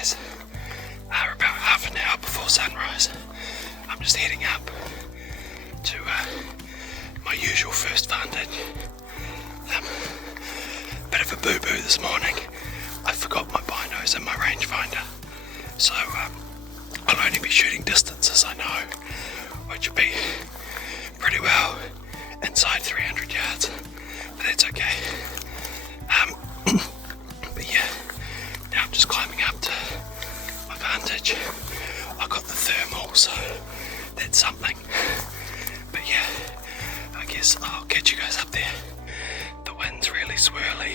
guys, we're about half an hour before sunrise. I'm just heading up to my usual first vantage. Bit of a boo-boo this morning. I forgot my binos and my rangefinder, so I'll only be shooting distances I know, which will be pretty well inside 300 yards, but that's okay. But yeah, now I'm just climbing up to my vantage. I got the thermal, so that's something. But yeah, I guess I'll catch you guys up there. The wind's really swirly,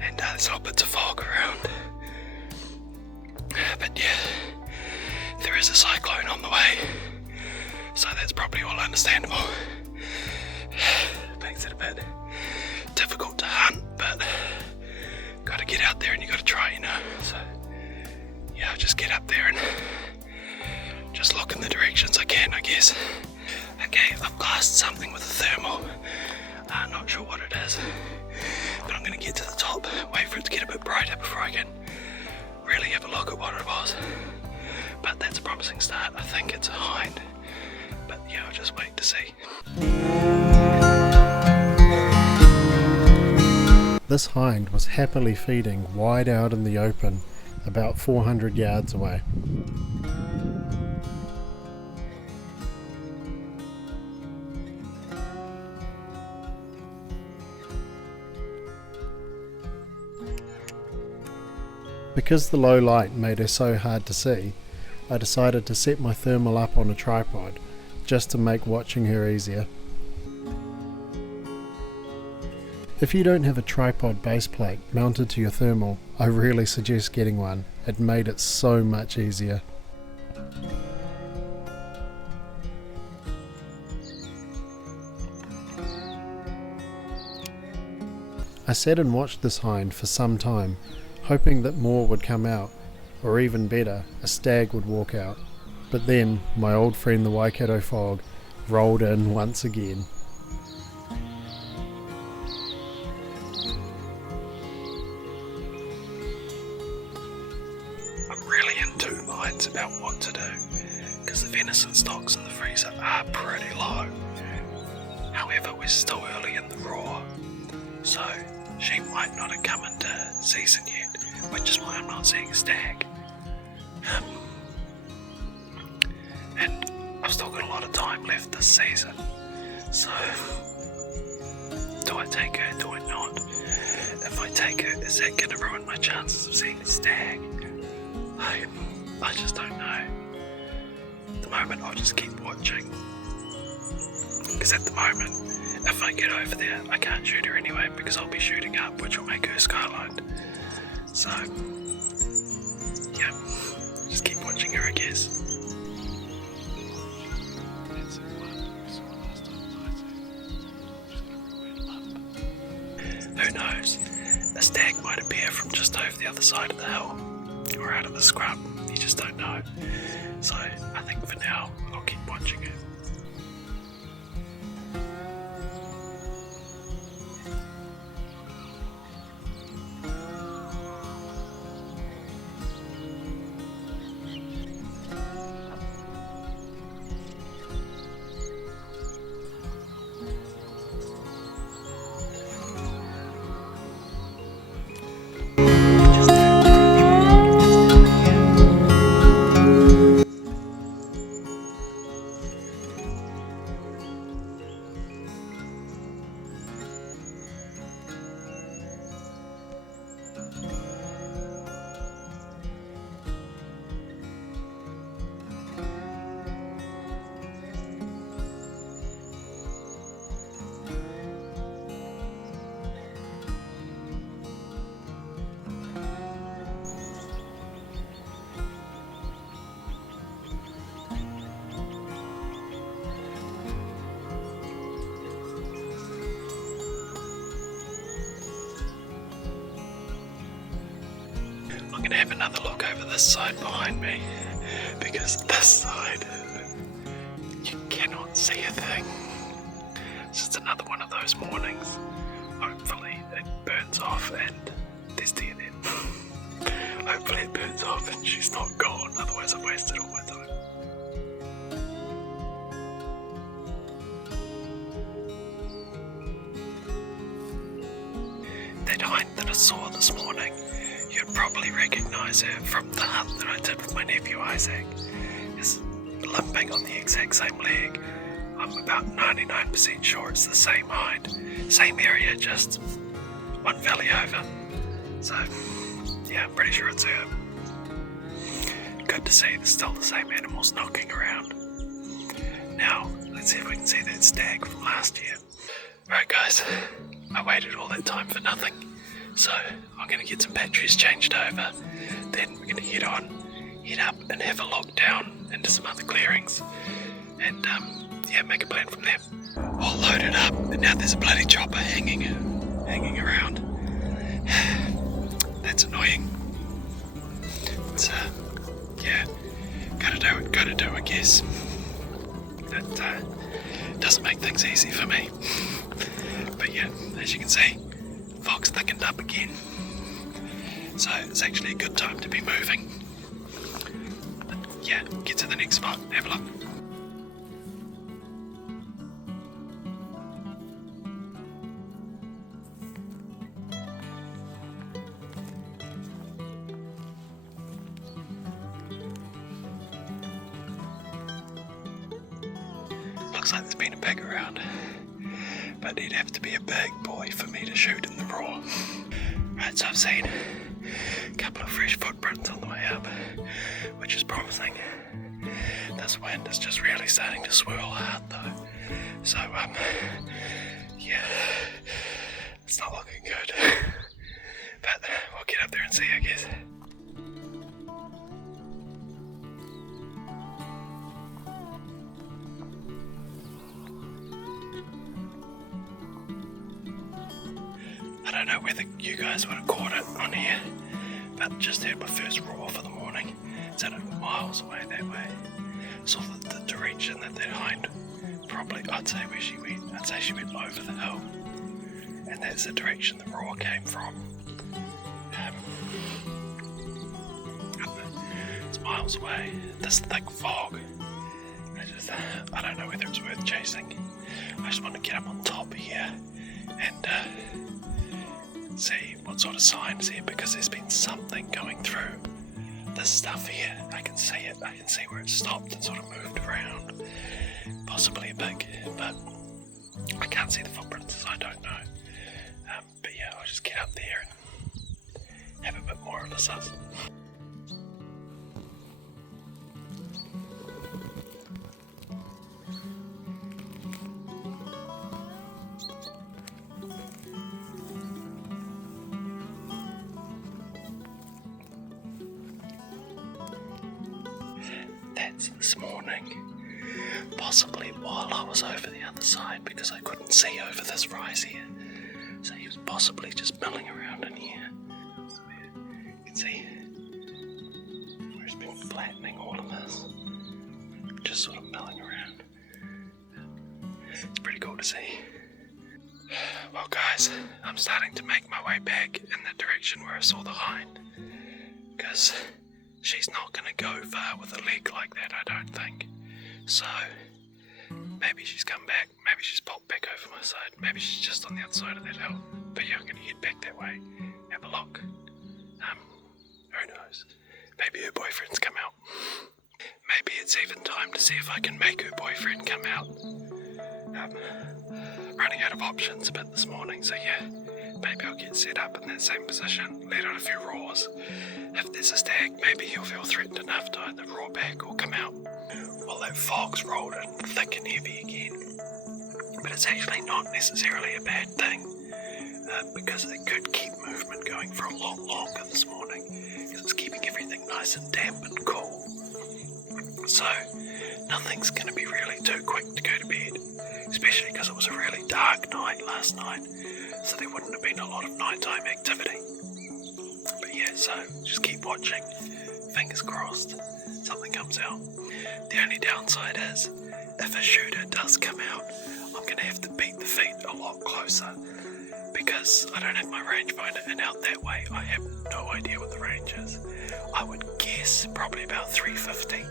and there's all bits of fog around. But yeah, there is a cyclone on the way, so that's probably all understandable. Makes it a bit difficult to hunt, but gotta get out there and you gotta try, you know. So yeah, I'll just get up there and just look in the directions I can, I guess. Okay, I've glassed something with a thermal. Not sure what it is, but I'm gonna get to the top, wait for it to get a bit brighter before I can really have a look at what it was. But that's a promising start. I think it's a hind, but yeah, I'll just wait to see. This hind was happily feeding wide out in the open, about 400 yards away. Because the low light made her so hard to see, I decided to set my thermal up on a tripod, just to make watching her easier. If you don't have a tripod base plate mounted to your thermal, I really suggest getting one. It made it so much easier. I sat and watched this hind for some time, hoping that more would come out, or even better, a stag would walk out. But then, my old friend the Waikato fog rolled in once again. I'm really in two minds about what to do, because the venison stocks in the freezer are pretty low. However, we're still early in the raw, so she might not have come into season yet, which is why I'm not seeing a stag. And I've still got a lot of time left this season, so do I take her, do I not? If I take her, is that going to ruin my chances of seeing a stag? I just don't know. At the moment, I'll just keep watching, because at the moment, if I get over there, I can't shoot her anyway because I'll be shooting up, which will make her skyline. So, yeah, just keep watching her, I guess. Who knows? A stag might appear from just over the other side of the hill, or out of the scrub. You just don't know. So, I think for now, I'll keep watching her. I'm going to have another look over this side behind me, because this side, you cannot see a thing. It's just another one of those mornings. Hopefully it burns off and there's deer then. hopefully it burns off and she's not gone, otherwise I've wasted all my time. That hind that I saw this morning, you'd probably recognise her from the hunt that I did with my nephew Isaac. Is limping on the exact same leg. I'm about 99% sure it's the same hind, same area, just one valley over. So, yeah, I'm pretty sure it's her. Good to see there's still the same animals knocking around. Now, let's see if we can see that stag from last year. Right guys, I waited all that time for nothing. So, I'm going to get some batteries changed over. Then we're going to head up and have a look down into some other clearings. And, make a plan from there. All loaded up, and now there's a bloody chopper hanging around. That's annoying. It's, gotta do, I guess. That doesn't make things easy for me. But yeah, as you can see, fog's thickened up again. So it's actually a good time to be moving. But yeah, get to the next spot, have a look. Looks like there's been a pig around, but he'd have to be a big boy for me to shoot in the raw. Right, so I've seen a couple of fresh footprints on the way up, which is promising. This wind is just really starting to swirl hard though, so it's not looking good. But we'll get up there and see, I guess. I don't know whether you guys would have caught it on here, but just had my first roar for the morning. It's at miles away that way. Saw the direction that hind I'd say where she went. I'd say she went over the hill. And that's the direction the roar came from. It's miles away. This thick fog. I don't know whether it's worth chasing. I just want to get up on top here and see what sort of signs here, because there's been something going through this stuff here. I can see it. I can see where it stopped and sort of moved around. Possibly a pig, but I can't see the footprints, so I don't know. But yeah, I'll just get up there and have a bit more of a suss. That's this morning. Possibly while I was over the other side, because I couldn't see over this rise here. So he was possibly just milling around in here. You can see where he's been flattening all of this. Just sort of milling around. It's pretty cool to see. Well guys, I'm starting to make my way back in the direction where I saw the hind. Because she's not going to go far with a leg like that, I don't think. So, maybe she's come back, maybe she's popped back over my side, maybe she's just on the other side of that hill. But yeah, I'm going to head back that way, have a look. Who knows? Maybe her boyfriend's come out. Maybe it's even time to see if I can make her boyfriend come out. Running out of options a bit this morning, so yeah, maybe I'll get set up in that same position, let out a few roars. If there's a stag, maybe he'll feel threatened enough to either roar back or come out. Well, that fog's rolled in thick and heavy again. But it's actually not necessarily a bad thing, because it could keep movement going for a lot longer this morning, because it's keeping everything nice and damp and cool. So, nothing's going to be really too quick to go to bed, especially because it was a really dark night last night, so there wouldn't have been a lot of nighttime activity. But yeah, so just keep watching, fingers crossed, something comes out. The only downside is, if a shooter does come out, I'm going to have to beat the feet a lot closer, because I don't have my rangefinder, and out that way I have no idea what the range is. I would guess probably about 350,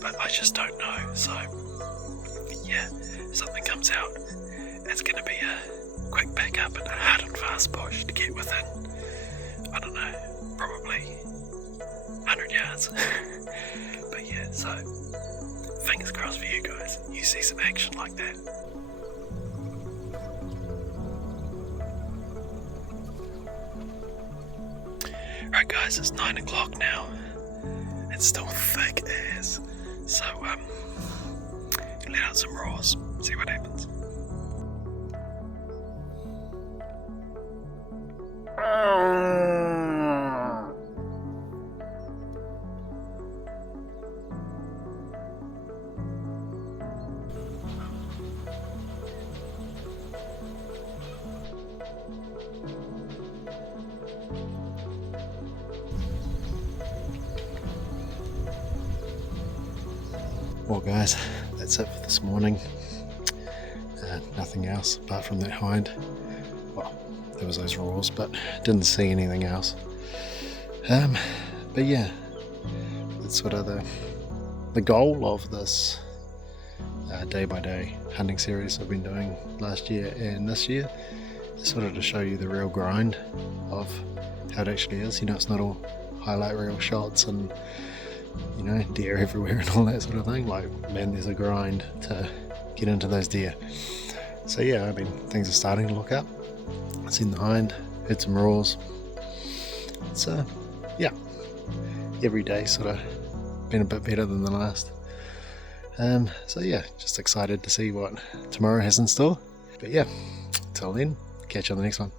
but I just don't know. So yeah, if something comes out, it's going to be a quick pickup and a hard and fast push to get within, I don't know, probably 100 yards. But yeah, so fingers crossed for you guys, you see some action like that. Right guys, it's 9 o'clock now. It's still thick as, so let out some roars, see what happens. Well guys, that's it for this morning. Nothing else apart from that hind. Well, there was those roars, but didn't see anything else. But yeah, that's sort of the goal of this day by day hunting series I've been doing last year and this year, is sort of to show you the real grind of how it actually is. You know, it's not all highlight reel shots and, you know, deer everywhere and all that sort of thing. Like, man, there's a grind to get into those deer. So yeah, I mean, things are starting to look up. I've seen the hind, heard some roars. It's yeah, every day sort of been a bit better than the last. So yeah, just excited to see what tomorrow has in store. But yeah, till then, catch you on the next one.